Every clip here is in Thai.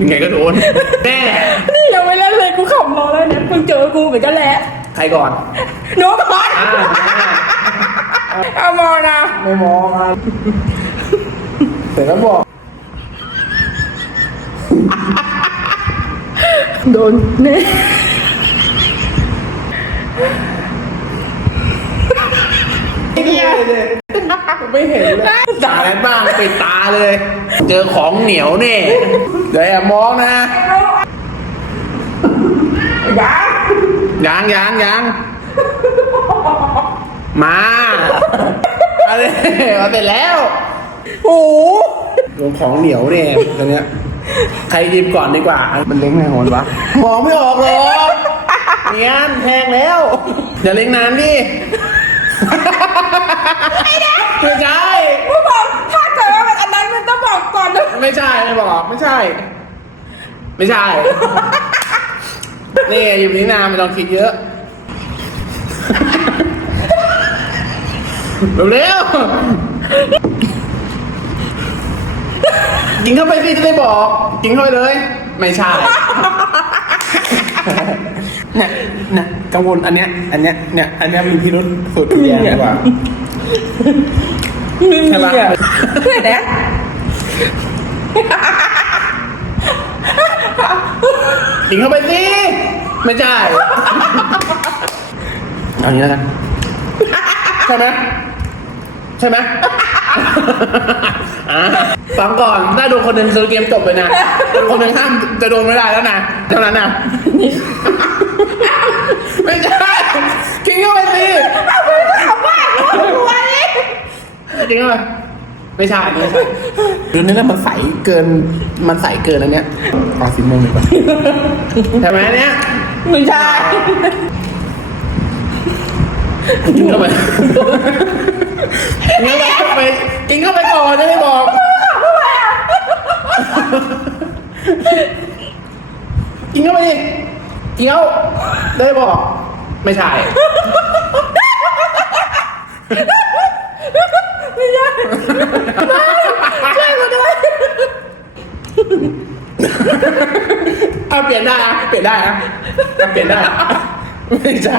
ยังไงก็โดนแน่นี่ยังไม่เล่นเลยกูขำรอแล้วเนี่ยมึงเจอกูเหมือนกันแหละใครก่อนหนูก่อนอ่าเอามองนะไม่มองอะเสร็จแล้วบอก โดนแน่เนี่ย ไม่เห็นเลยตาอะไรบ้างปิดตาเลย เจอของเหนียวเนี่ยเดี๋ยวแอบมองนะยังยังยังมาอะไรมาเสร็จแล้วโอ้โหลงของเหนียวเนี่ยตอนเนี้ยใครยิมก่อนดีกว่า มันเล้งไงโหนวะมองไม่ออกหรอกเนียนแพงแล้ว อย่าเล้งนานดิ ไม่ใช่กูบอกถ้าเกิดว่าเป็นอันนั้นมันต้องบอกก่อนนะไม่ใช่ไม่บอกไม่ใช่ ไม่ใช่ นี่อยู่นี่นานไม่ต้องคิดเยอะ เร็วๆกินเข้าไปสิจะได้บอก กินเข้าไปเลย ไม่ใช่ เนี่ยเนี่ยกังวลอันเนี้ย อันเนี้ย เนี่ย อันเนี้ยมีพิรุษสุดแย่ดีกว่ามึงใช่ปะเนี่ยเพื่อนนะกินเข้าไปสิ ไม่ใช่เอาอย่างนี้แล้วกัน ใช่ไหมใช่ไหมอะฟังก่อนถ้าโดนคนหนึ่งคือเกมจบเลยนะ คนหนึ่งห้ามจะโดนไม่ได้แล้วนะ เท่านั้นนะ ไม่ใช่กินเข้าไปสิถามว่าหัวนี่กินเข้าไปไม่ใช่ไม่ใช่ดูนี่แล้วมันใสเกิน มันใสเกินอันเนี้ยเอาสีม่วงดีกว่าใช่ไหมเนี้ยไม่ใช่กินเข้าไปกินเข้าไปกินเข้าไปก่อนจะได้บอกกินเข้าไปดิกินเข้าได้บอก ไม่ใช่ช่วยกูด้วยเอาเปลี่ยนได้อะเปลี่ยนได้อะเอาเปลี่ยนได้อะไม่ใช่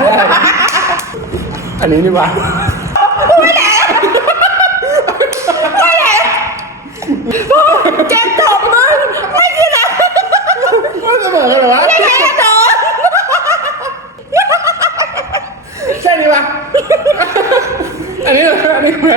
อันนี้นี่วะ วะ อันนี้อันนี้เหมื